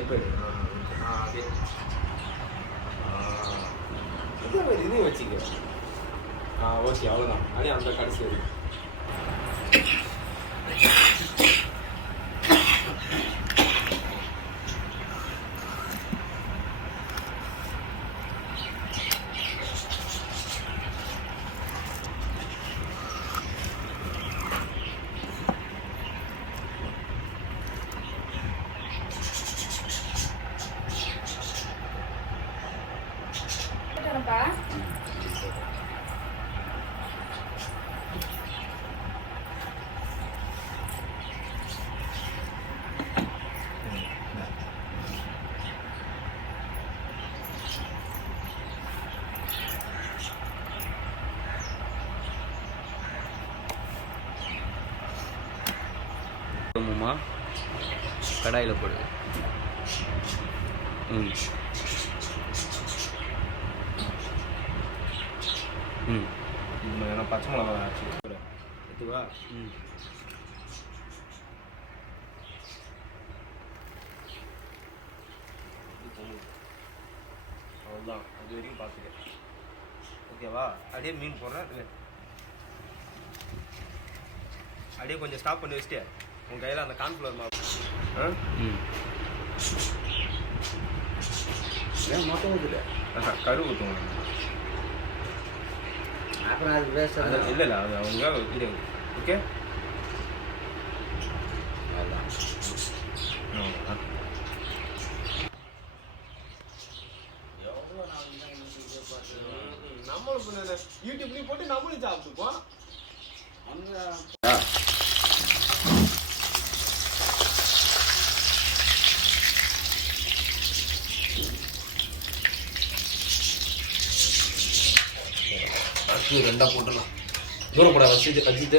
இப்போ இதே மாதிரி இதையும் வச்சுக்க. ஓகே, அவ்வளோதான். அப்படியே அந்த கடைசி வரைக்கும். கடாயில் போடு. ஏன்னா பச்சை மிளகா ஆச்சு எடுத்துவா. அவ்வளோதான், அது வரைக்கும் பார்த்துக்க. ஓகேவா? அப்படியே மீன் போடுறேன். அப்படியே கொஞ்சம் ஸ்டாப் பண்ணி வச்சுட்டு உங்கள் கையில் அந்த கார்ன்ஃப்ளவர் மாவு ஏன் மொத்தம் ஊற்றுல கடுகு ஊற்றுவோம். அப்புறம் அது பேச இல்லை அது அவங்க இது. ஓகே, நம்மளும் யூடியூப்லேயும் போட்டு நம்மளும் சாப்பிட்டுப்போம். ரெண்டா போட்டுடலாம். தூரம் போட வச்சுட்டு